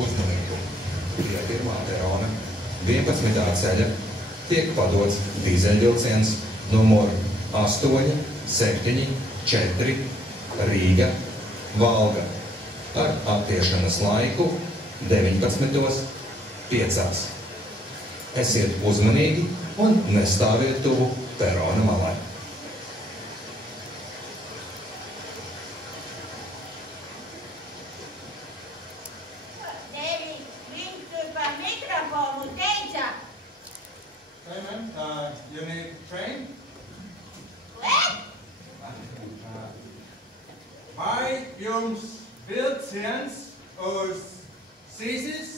Uzmanību! Pie pirmā perona 11. ceļa tiek padots dīzeļvilciens numur 874 Rīga Valga ar attiešanas laiku 19:05. Esiet uzmanīgi un nestāviet tuvu perona malai. You need train? What? Vai jums vilciens uz Sīsis?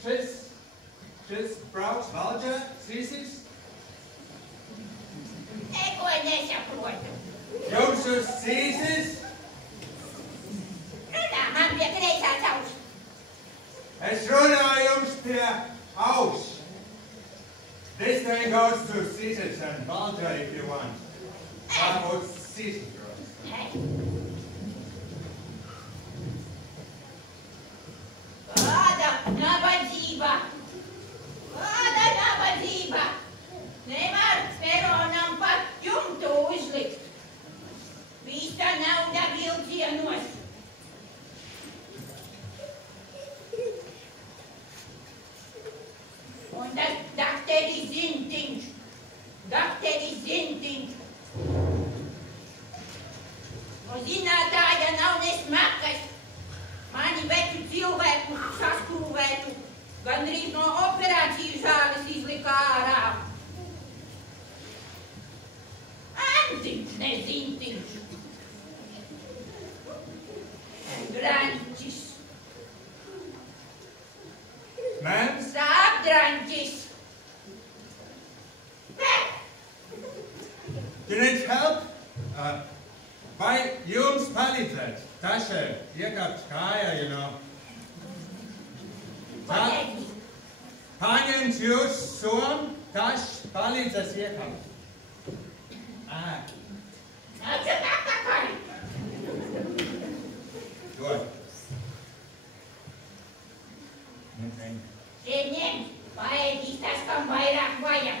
Šis brauc Valģē, Sīsis? Neko nesaprotu. Jums uz Sīsis? Runā man pie kreisā caurš. Es runāju jums pie Ouch! This thing goes to Caesars and Valja if you want. About Caesars, girls. Kāda nabadzība! Kāda nabadzība! Nevar peronam pat jumtu uzlikt. Visa nauda vilcienos. Un tas dakteris Zintiņš. No zinātāja nav nesmakas. Mani vecu cilvēku saskūvētu, gandrīz no operāciju zāles izlika ārā. Antiņš, ne Zintiņš. Dranķis. Ma'am? Sāp dranķis. You need help? Vai jums palīdzēt? Tašē, iekāpt kājā, you know. Paņēmi. Paņemt jūs som, taš palīdzēs iekāpt. Nāciet atpakaļ. Dod. Ņem, paēdīs tas, kam vairāk vajag.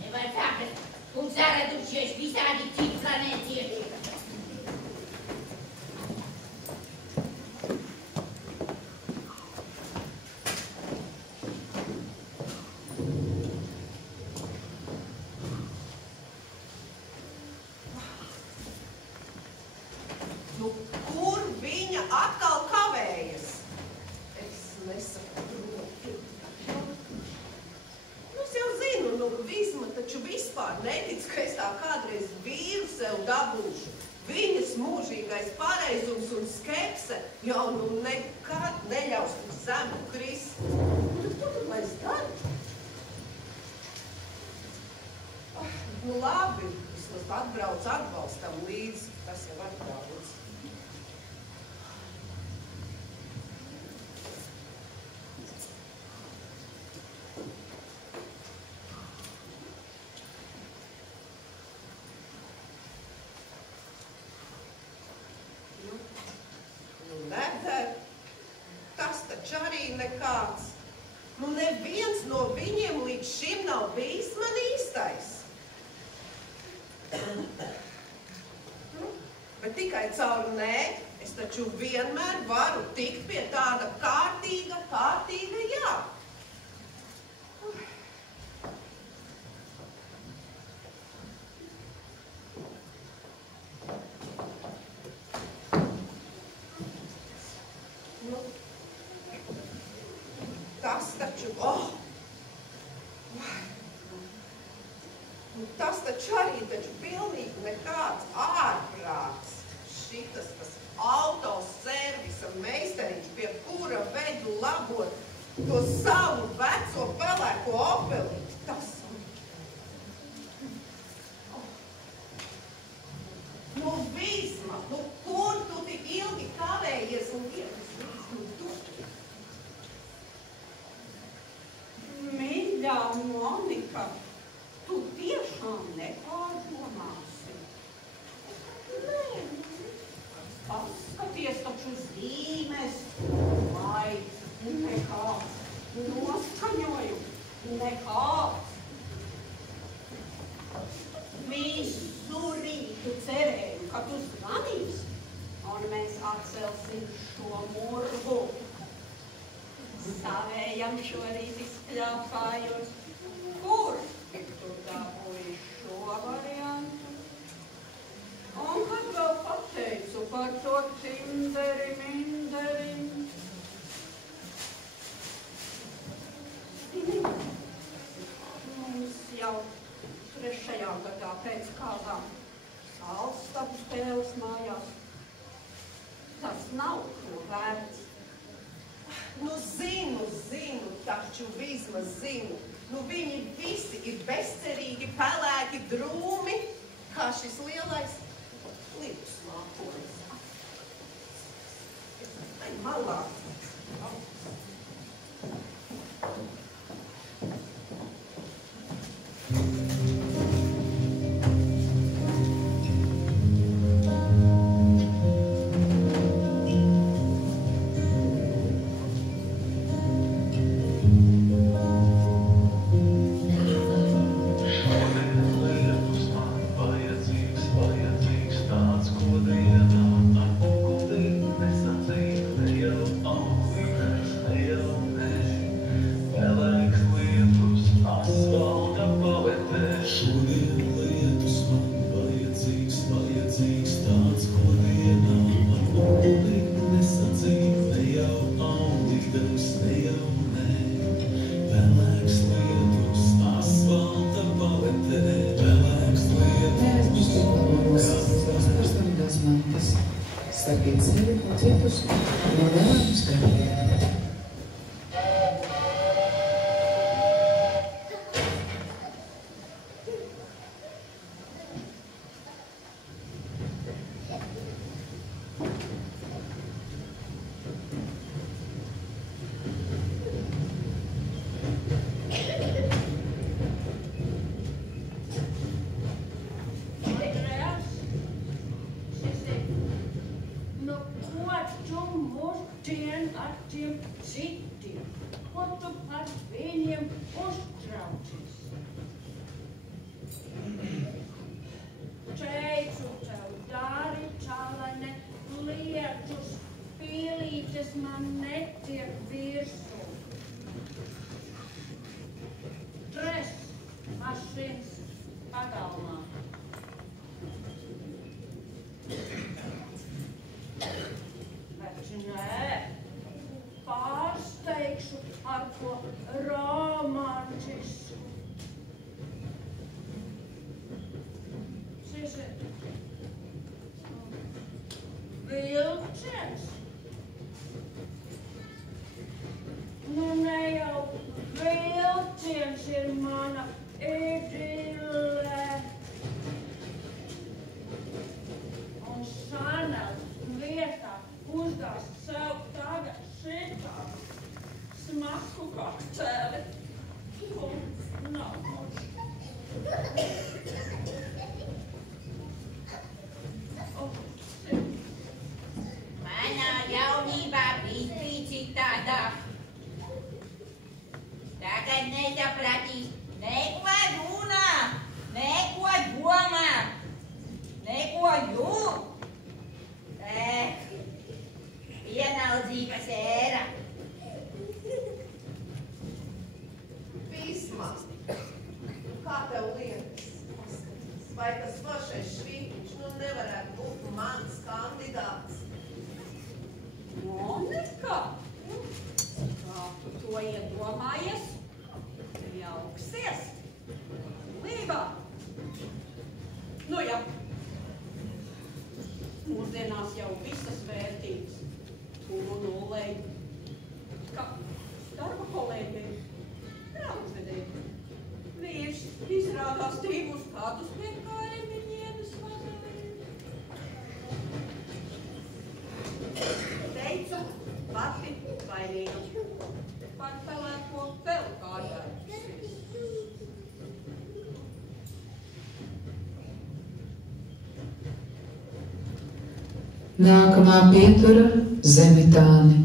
Nevar saprast, un saradušies visādi citi planētieši. Nu, kur viņa atkal kavējas? Es nesaprotu. Nu, es jau zinu, nu, Vizma taču vispār netic, ka es tā kādreiz vīru sev dabūšu. Viņas mūžīgais pareizums un skepse jau nu nekad neļaus tik zemu krist. Nu, ko tad lai es daru? Nu, labi, vismaz atbrauc atbalstam līdzi, tas jau atbrauc. Nu, neder. Tas taču arī nekāds. Nu, neviens no viņiem līdz šim nav bijis man īstais. Bet tikai caur nē, es taču vienmēr varu tikt pie tāda kārtīga jā. Nu, tas taču, tas taču arī pilnīgi nekāds ārprāts. Šitas tas autoservisa meisteriņš, pie kura vedu labot to savu veco pelēko opelīti. Tas. Nu, Vizma, nu, kur tu tik ilgi kavējies un vietas, nu, tu? Mīļā Monika, tu tiešām nepārdomāsi. Nē, paskaties taču zīmes, vai nekāds noskaņojums, nekāds. Visu rītu cerēju, ka tu zvanīsi, un mēs atcelsim šo murgu. Savējam šorīt izkļāpājos. Kur tu dabūji šo variantu? Un kad vēl pateicu par to minderi. Mums jau 3. gadā pēc kādām salstabu spēles mājās. Tas nav ko vērts. Nu, zinu, taču Vizma zinu. Nu, viņi visi ir bezcerīgi, pelēki, drūmi, kā šis lielais lidus mākonis. Ai, malā. Starpiet sevi un citus no nelaimes gariem. Nākamā pietura – Zemitāne.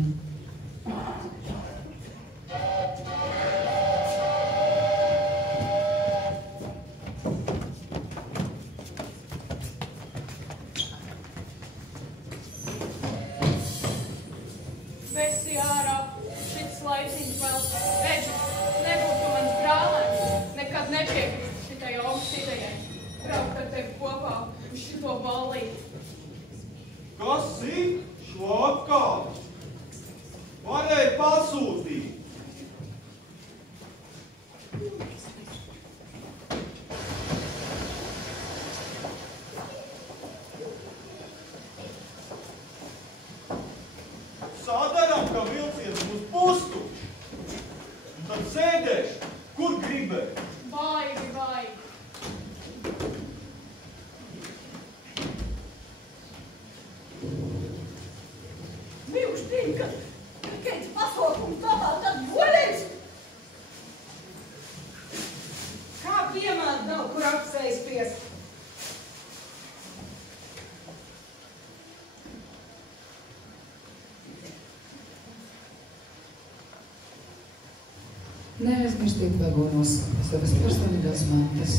Neaizmirstiet vagonos savas personīgās mantas,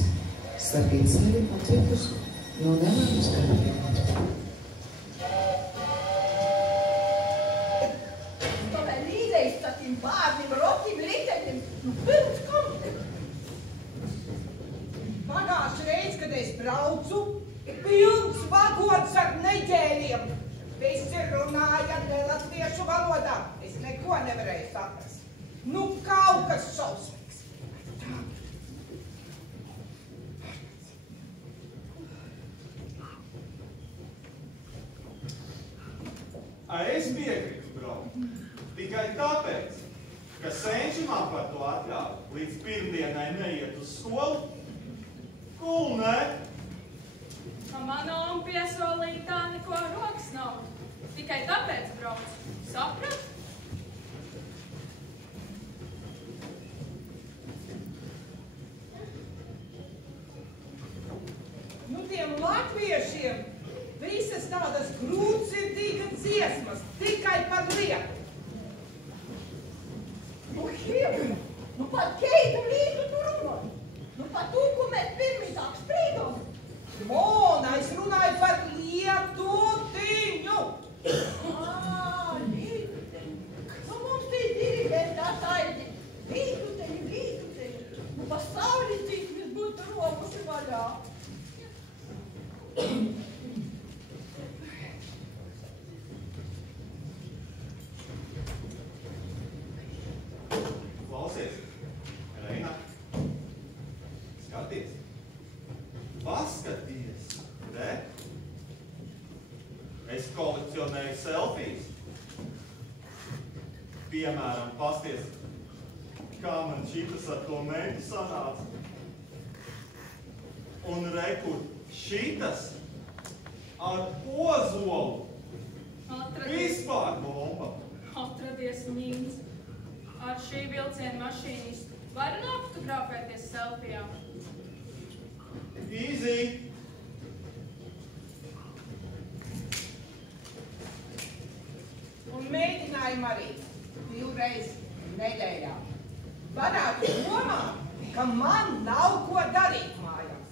sargiet sevi un citus no nelaimes gariem. Tomēr līdējis takiem bārnim, rokim, riteņiem, pilns kam? Pagājušajā reiz, kad es braucu, pilns vagons ar neģēļiem. Visi runāja nelatviešu valodā. Es neko nevarēju saprast. Nu, kaut kas šausmīgs. Es piekrītu braukt. Tikai tāpēc, ka senči man par to atļauj līdz pirmdienai neiet uz skolu. Nē. Man oma piesolīja tā neko rokas nav. Tikai tāpēc brauc. Saprat? Nu, tiem latviešiem visas tādas grūtsirdīgas dziesmas tikai par lietu. Nu, Hieva, nu par keidu lītu tu runāji. Nu, par to, ko mēs pirmītāk sprīdām. Mona, es runāju par lietutiņu. Lītuteņi. Nu, mums tī dirigēt tā taidi. Lītuteņi. Nu, pasauli cik mēs būtu romuši vaļā. Klausies, Reina. Skaties. Paskaties, re? Es kolekcionēju selfijas. Piemēram, pasties, kā man šitas ar to meitu sanāca. Un rekur šitas ar ozolu. Vispār bomba. Atradies ņīns. Ar šī vilciena mašīnistu. Vari nofotografēties selfijā? Easy. Un mēģinājumi arī 2 reizes nedēļā. Varētu domāt, ka man nav ko darīt mājās.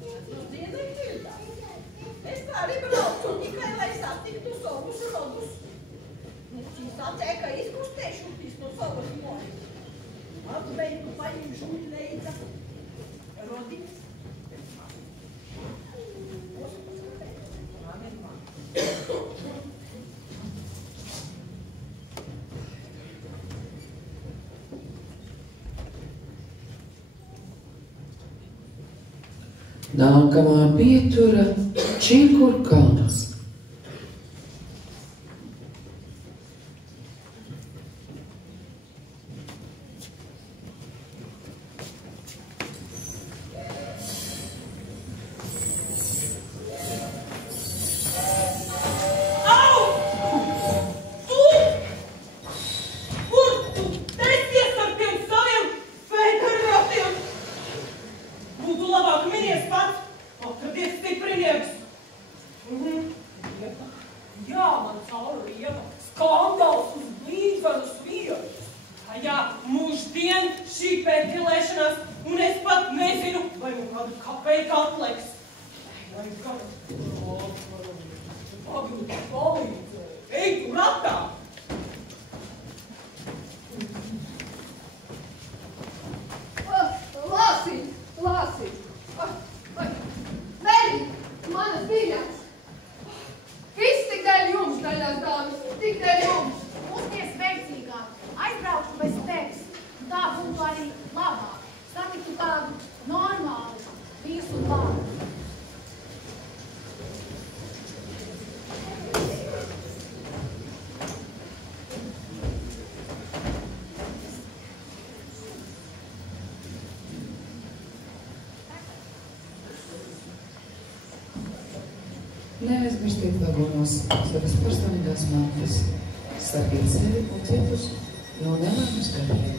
Nu, dienai Hilda. Es tā arī braucu tikai, lai satiktu savus rodus. Viņš sacēja, ka izkustēšoties no savas mojas. Atbeidzu paņemšu un leidza rodīs. Nākamā pietura Čiekurkalns. Neaizmirstiet vagonos savas personīgās mantas, sargiet sevi un citus no nelaimes gariem.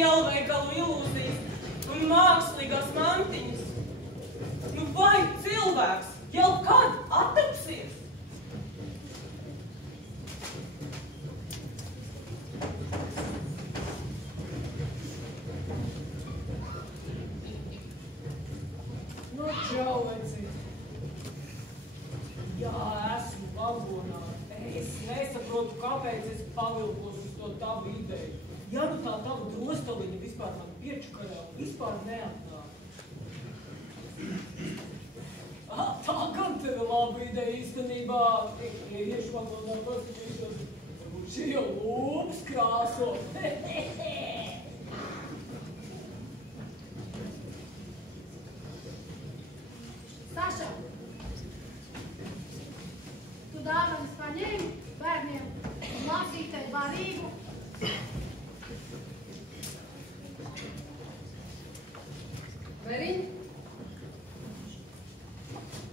lielveikalu ilūzijas un mākslīgās mantiņas. Nu vai cilvēks jau kad attapsies? Nu, čau, vecīt. Jā, esmu vagonā. Es nesaprotu, kāpēc es pavilkos uz to tavu ideju. Ja nu tā tava drostaliņa vispār man piečakarā un vispār neatnāk. Tā gan tev laba ideja īstenībā. Iešu vagonā paskatīšos. Varbūt šī jau lūpas krāso. Saša, tu dāvanas paņēmi bērniem un lasītei barību. Veriņ,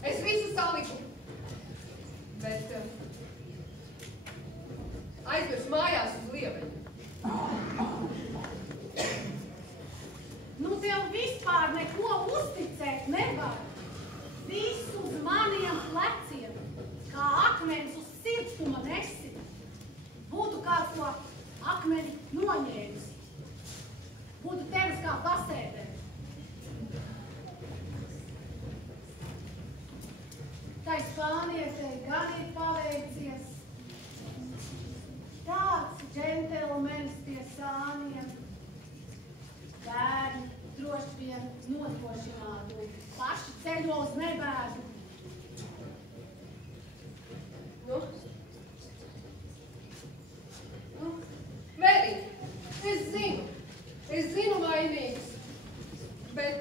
es visu saliku, bet aizmirsu mājās uz lieveņu. Nu tev vispār neko uzticēt nevar. Viss uz maniem pleciem, kā akmenis uz sirds tu man esi. Būtu kāds to akmeni noņēmis. Būtu tevis kā pasēdē. Tai Spānietei gan ir paveicies. Tāds džentelmenis pie sāniem. Bērni droši vien nodrošinātu. Paši ceļo uz nebēdu. Nu? Veriņ, es zinu vainīgs, bet,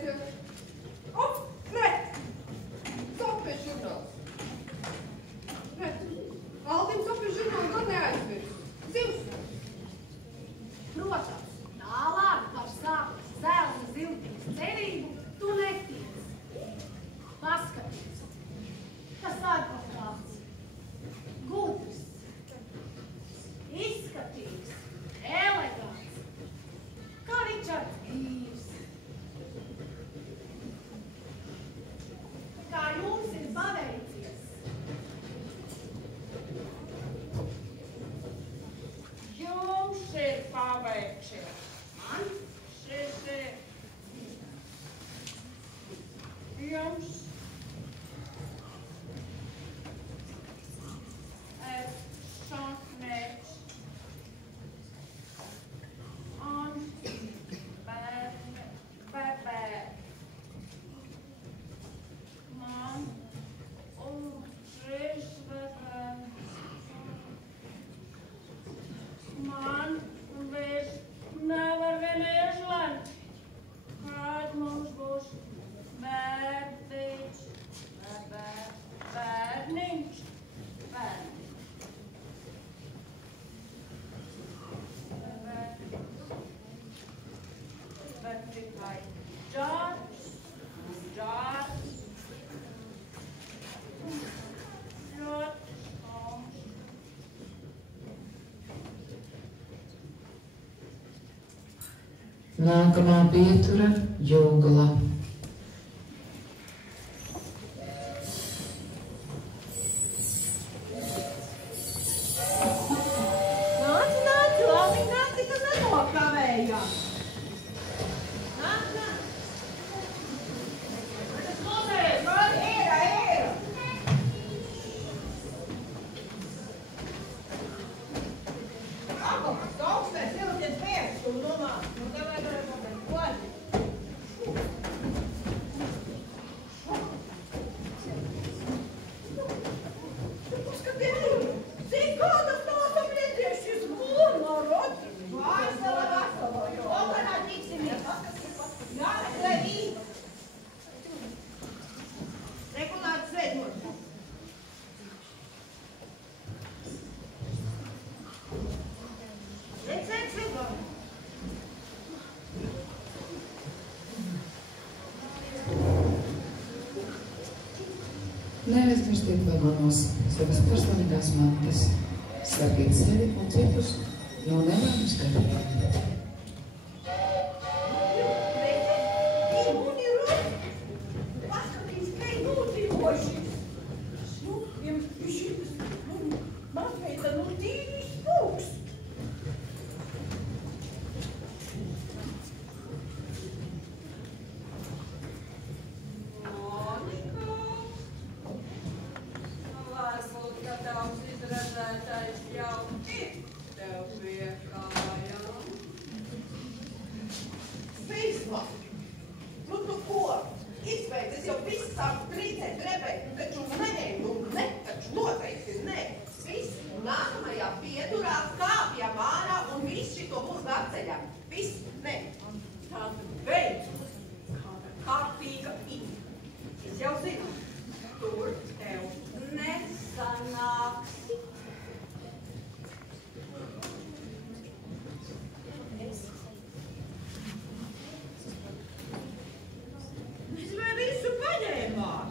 ret, Sopes žurnāls. Ret, Aldim Sopes žurnāls gan neaizmirst. Zivs. Protams, tālāk par savu zelta ziltības cerību tu neties. Paskaties, kas advokāts, gudrs, izskatīgs, elegants, kā Ričards Gīvs. Kā jums ir paveicies? Jums ir paveicies. Man? Šis ir. Jums. Šaknēts. Un bebē. Man un šis bebē. Man viss nevar vien izlemt, kad mums būs bērniņš, bērniņš. Bet tikai džārs. Ļoti skoms. Nākamā pietura – Jūgla. Nāc, Aldiņ, nāc, tu nenokavējās. Nāc. Tas noderēs, man ir. Apakšs augstēs, ielieciet pēks un nomāk. Nu, davai, klādi. Neaizmirstiet vagonos savas personīgās mantas, sargiet sevi un citus no nelaimes gadījumiem. paceļam. Viss, ne. Tad beidzot, kāda kārtīga īņa. Es jau zinu, tur tev nesanāks. Mēs vai visu paņēmām?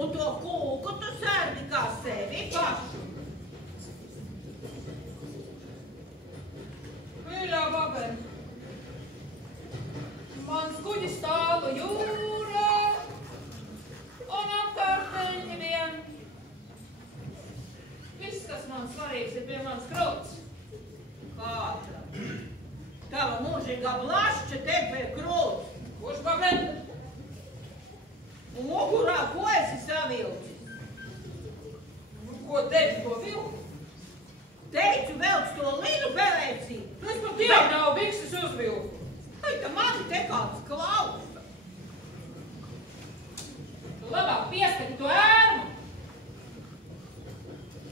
Un to kūku tu sērdi kā sevi pašu. Mīļā baber, mans kuģis stāvu jūrā un apkārtēji vien. Viss, kas man svarīgs, ir pie mans krūts. Kāda? Tava mūžīgā blašķa tev pie krūts. Kurš baber? Un mugurā ko esi savilcis? Ko teici, ko vilku? Teicu, velc to linu pevēcī. Es pat dievu nav bikses uzvilku. Ai, ka mani te kāds klausa. Tu labāk pieskati to ērmu.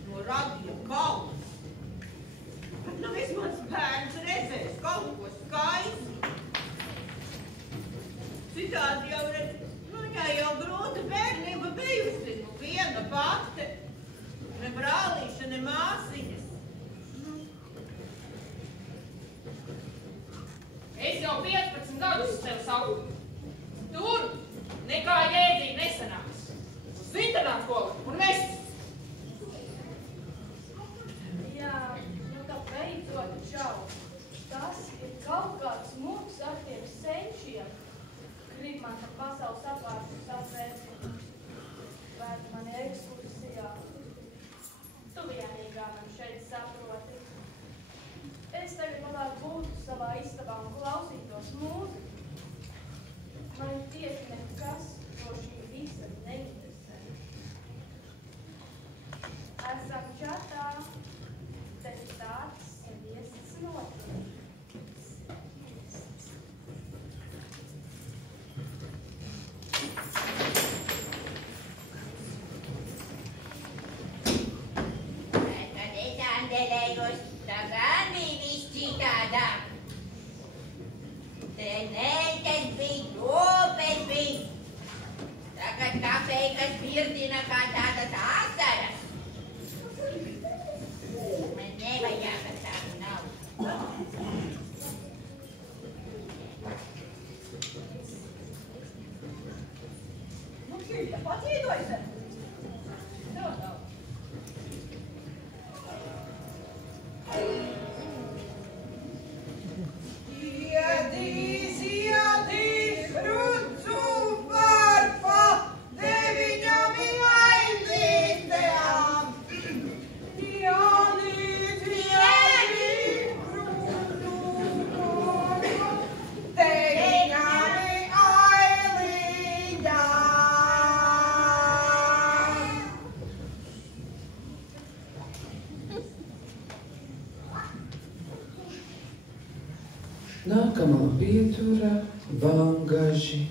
No radija kauns. Bet nu vismaz bērns redzēs kaut ko skaisti. Citādi jau redz, nu viņai jau grūta bērnība bijusi. Nu viena pati. Ne brālīša, ne māsiņas. Es jau 15 gadus tev saku. Tur nekā jēdzīgi nesanāks. Uz internātu skolu un vests. Jā, nu tā beidzot, čau. Tas ir kaut kāds mūks ar tiem senčiem. Grib man tā pasaules apvārtus apvērti. Vērt mani ekskursijā. Tu vienīgā man šeit saproti. Es tagad labāk būtu savā istabā un klausītos mūziku. Man tieši nekas no šī visa neinteresē. Esam čatā, bet tāds viesis notiek. Tad es andelējos, tā gan bija viss citādāk. Te neites bija, topes bija. Tagad kafejkas birdina kā tādas asaras. Man nevajag, ka tā nav. Nu, Kīļa, patīdojas! Tev nav. Ziedi, rudzu varpa, deviņam aizvītējām. Ziedi, rudzu varpa, deviņam aizvītējām. Nākamā pietura Vangaži.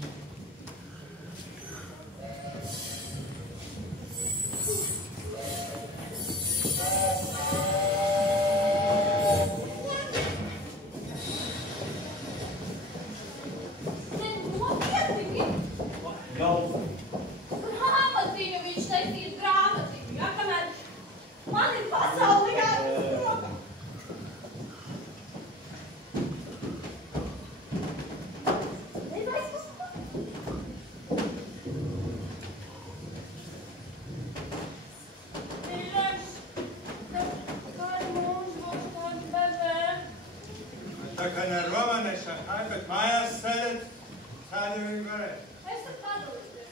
Nopietni! Grāmatiņu viņš taisīs grāmatiņu, ja, kamēr man ir pasauli jāatrod. Tā kā ne romaneša, bet mājās sēdēt, tādi viņi varēja. Es tad padalīties.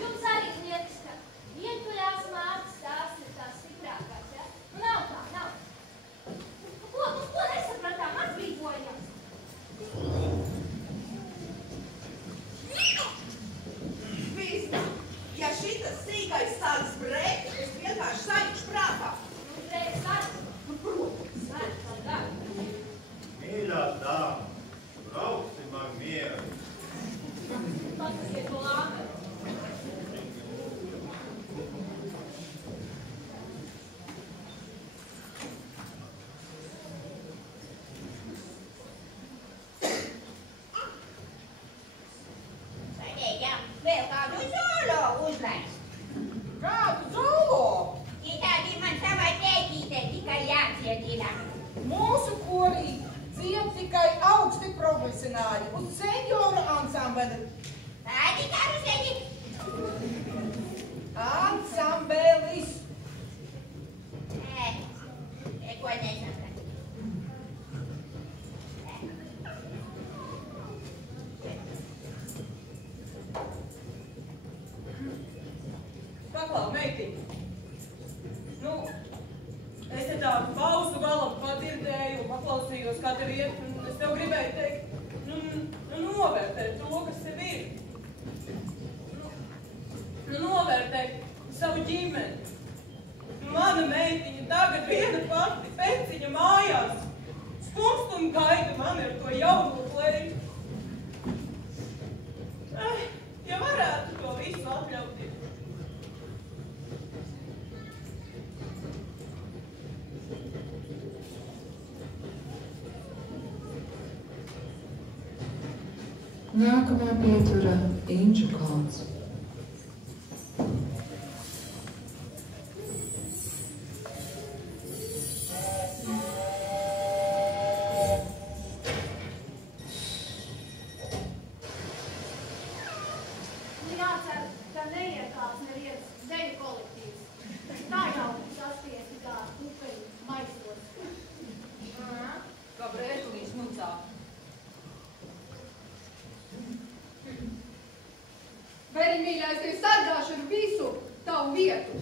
Jums arī liekas, ka vientuļās mātes tās ir tās stiprākās, ja? Nu nav tā, nav. Ko nesapratām, atbrīvojams? Visma, ja šitas sīkais sāks brēkt, es vienkārši saņemšu prātā. Nu, brēks sāks. Nu, protams, sāks, tā. Mīļā dāma, brauksim ar mieru. uzvērts. Kādu zolo? Citādi man savai tētītei tikai jāciedina. Mūsu korī dzied tikai augsti profesionāļi uz senioru ansambeli. Kādi karuseli? Ansambelis. Ko nesapratu. Paklau, meitiņ. Nu, es te tā pausu galapu padzirdēju un paklausījos, kā tev iet, un es tev gribēju teikt, novērtēt to, kas tev ir. Novērtēt savu ģimeni. Mana meitiņa tagad viena pati peciņa mājās. Skumst un gaida mani ar to jauno kleju. Ja varētu to visu atļauties. Nākamā pietura Inču kalns. Jācer, ka neiekāps neviens deju kolektīvs. Tā jau sastiesi kā upeņu maistos. Kā brēzulīs mucā. Veri, mīļais, tevi sargāšu ar visu tavu vietu.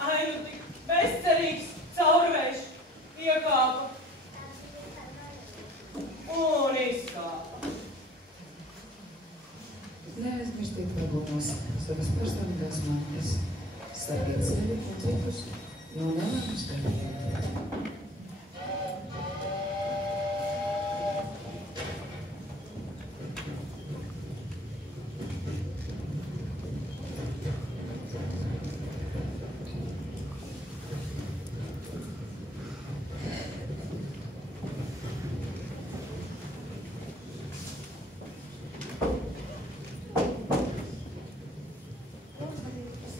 Ai, nu tik bezcerīgs caurvējš iekāpa un izkāpa. Neaizmirstiet vagūnos savas personīgās mantas, sargiet sevi un citus no nelaimes gadījumiem.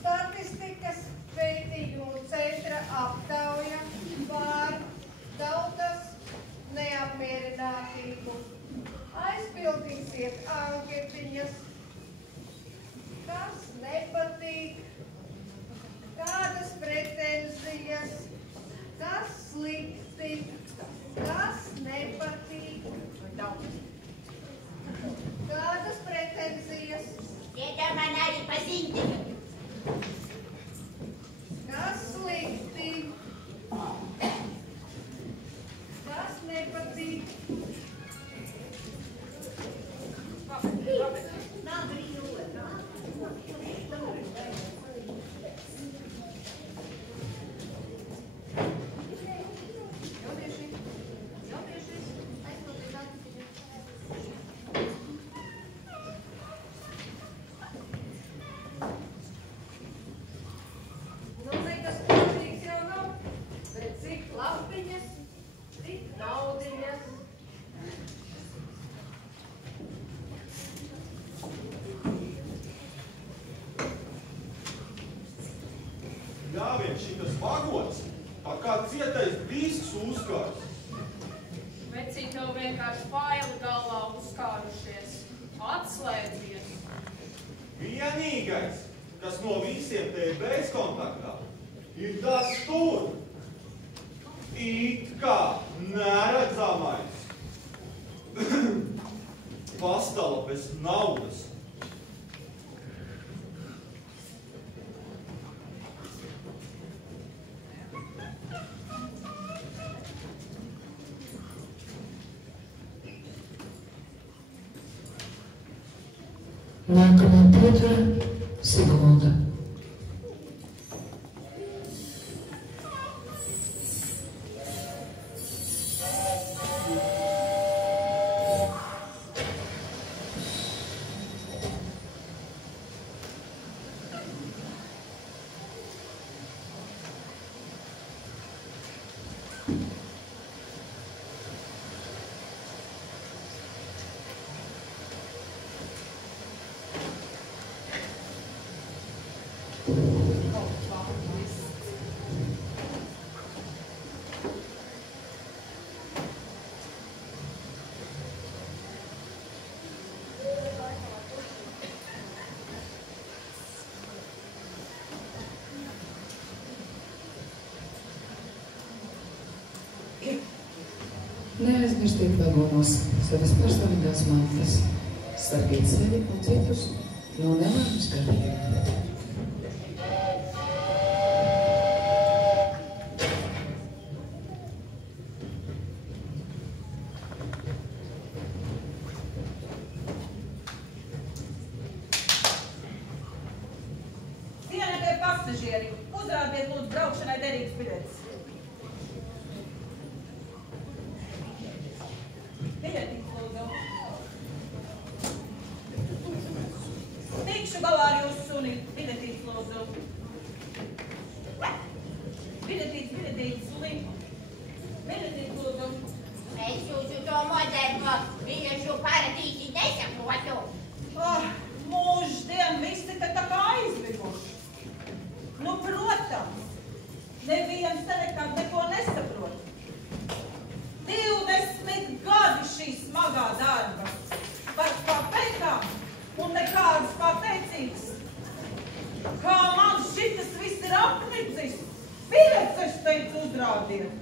Statistikas pētījumu centra aptauja par tautas neapmierinātību. Aizpildīsiet anketiņas, kas nepatīk, kādas pretenzijas, kas slikti, kas nepatīk, kādas pretenzijas. Iedā man arī paziņķi. Kas slikti, kas nepatīk. Nav brīnula, nav. Jautieši, aizpildīt anketiņu. Nu, nekas priecīgs jau nav, bet cik lapiņas, cik naudiņas. Jā, vien šitas vagots, tā kā cietais disks uzkars. Vecīt tev vienkārši faili galvā uzkārušies. Atslēdzies. Vienīgais, kas no visiem te ir bezkontaktā, ir tas tur. It kā neredzamais. Pastala bez naudas. Nākamā pietura Sigulda. Neaizmirstiet vagonos savas personīgās mantas, sargiet sevi un citus no nelaimes gadījumiem. Cienījamie pasažieri, uzrādiet lūdzu braukšanai derīgas biļetes. Biļetītes lūdzu. Tikšu galā ar jūsu suni. Biļetītes lūdzu. Biļetītes, liku. Biļetītes lūdzu. Es jūsu to moderno biļešu paradīzi nesaprotu. Mūždien visi te tā kā aizviguši. Nu, protams, neviens te nekad neko nesaprot. 20 gadi šī smagā darba. Par kāpēkām un nekādas pateicības. Kā man šitas viss ir apnicis. Biļetes es teicu uzrādiet.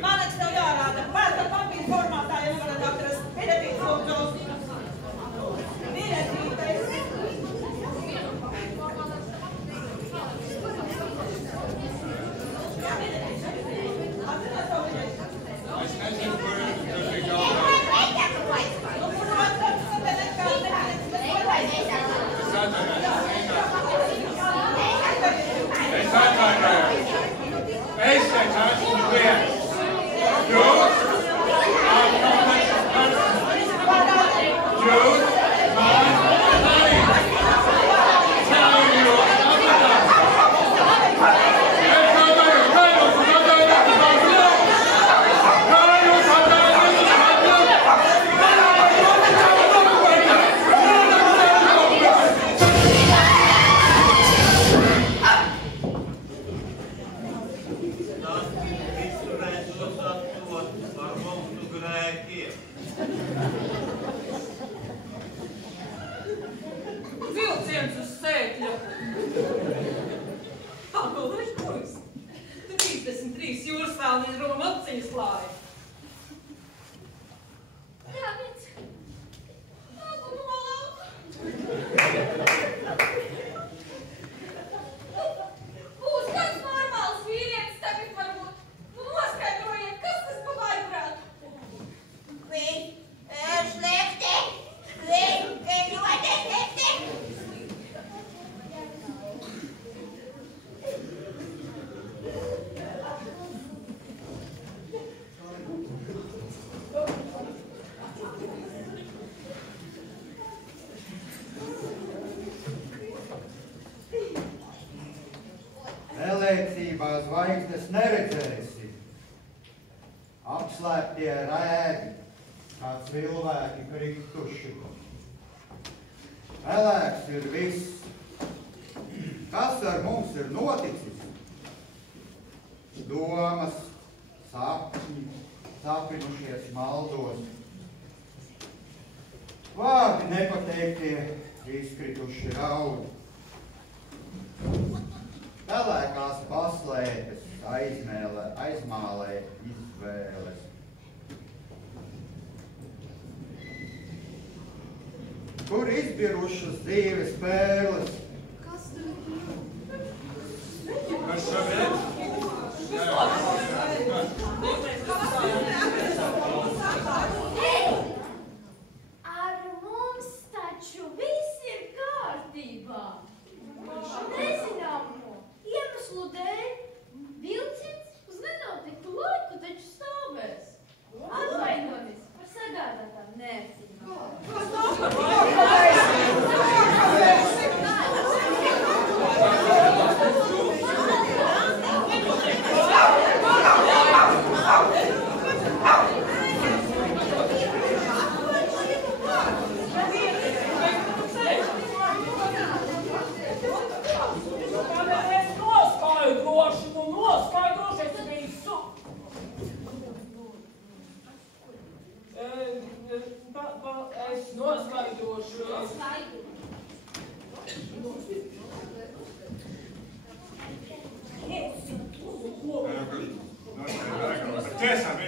Māneks tev jārāda. Pērta papīra formātā, ja nevarat atrast. Biļetītes lūdzu. Biļetītes. Es nezinu, kur tas ir galvā. Nu, protams, ka te nekāda Es atvainojos. Es taču esmu viens. Jūs Vilciens uz Sēkļu. Pagulēš, kuras? 33 jūrasvēlni Roma apciņas klāja. Jāniec, nāku nolaukt. Būs kāds normāls vīrietis tagad varbūt. Nu, noskaidrojiet, kas tas pa vaiprātu. Šlekti, ļoti šlekti. Neliecībā zvaigznes neredzēsi. Apslēptie rēgi, kā cilvēki krituši. Pelēks ir viss. Kas ar mums ir noticis? Domas, sapņi, sapinušies maldos. Vārdi nepateiktie, izkrituši raudi. Pelēkās paslēpes, aizmālē izvēles. Kur izbirušas dzīves pērles? Kas tur ir? Kas šobrīd ir? Ar mums taču viss ir kārtībā. Nezinām no iemeslu dēļ. Vilciens uz nenoteiktu laiku taču stāvēs. Atvainojamies par sagādātām nērtībām.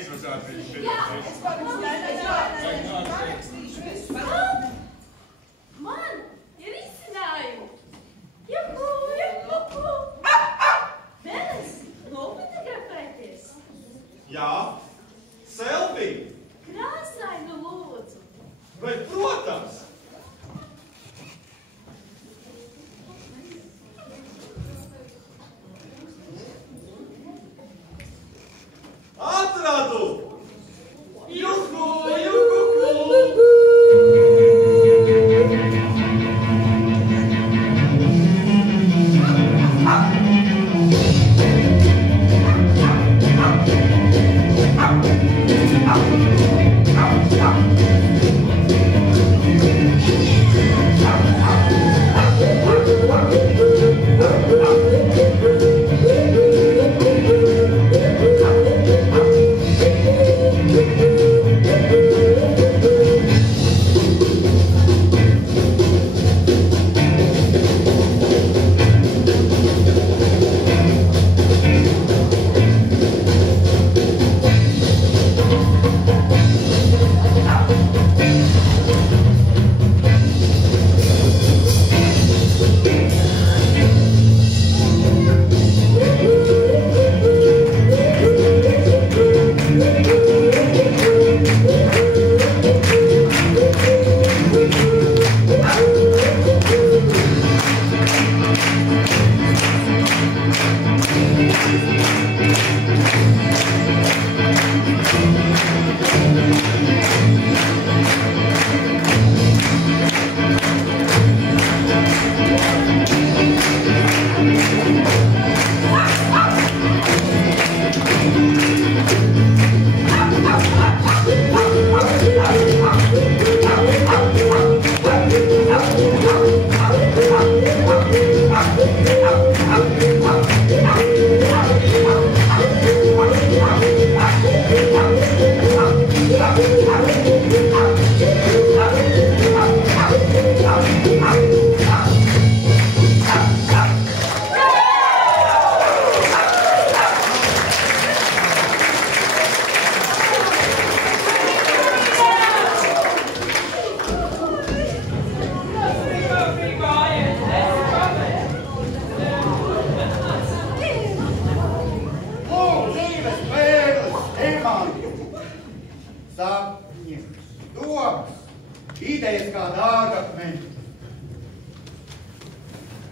aizvazāt viņu. Jā, Es parakstīšu visu. Man ir izcinājumi. Juhu, juhu. Mēs nofotografēties. Jā, selfie. Krāsainu lūdzu. Bet, protams. Atradu! Juhu, juhu!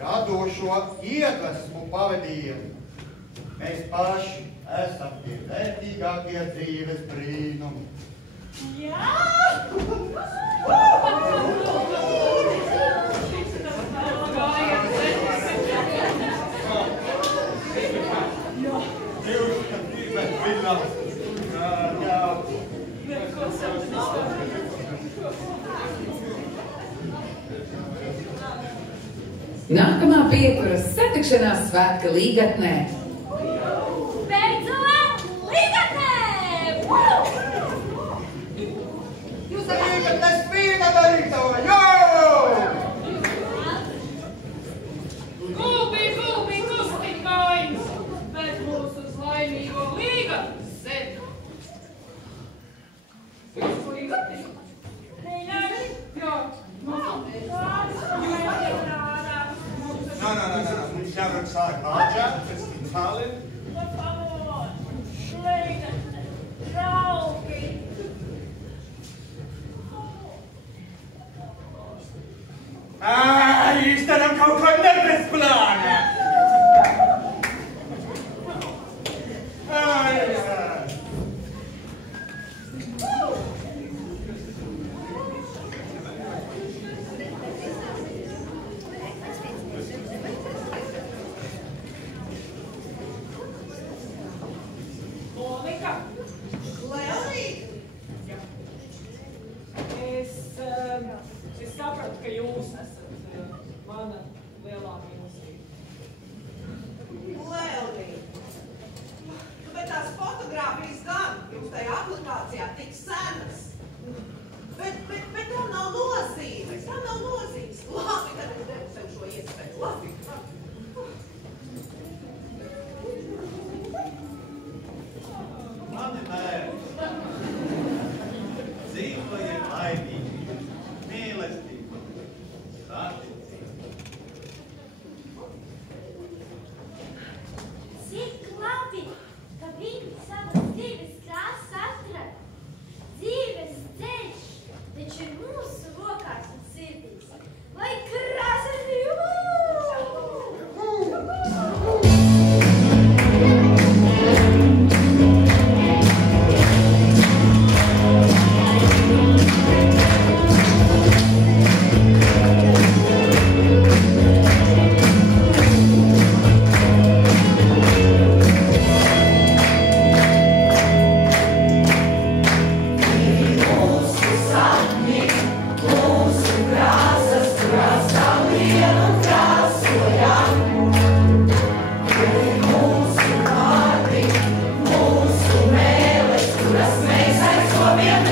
Radošo iedvesmu pavadījumu. Mēs paši esam tie vērtīgākie dzīves brīnumi. Jā! Nākamā pieturas satikšanās svētka Līgatnē. Beidzot, Līgatnē! Jūs Līgatnes spīna darītava, jau! Gulbi, kustit kājas, bet mūsu uz laimīgo Līgatnes sēd. Jūs Līgatnes? Jā. No, mums jāvar sāk āģāt, pēc tam tālien. Por favor, Līgatne, draugi. Izdarām kaut ko nebezplāna. Monika. Leonīda. Es sapratu, ka jūs esat mana lielā mīlestība. Leonīda. Bet tās fotogrāfijas gan jums tajā aplikācijā tik senas. Bet tam nav nozīmes. Tam nav nozīmes. Labi, tad es devu sev šo iespēju. Labi. Mani nē. šo vienu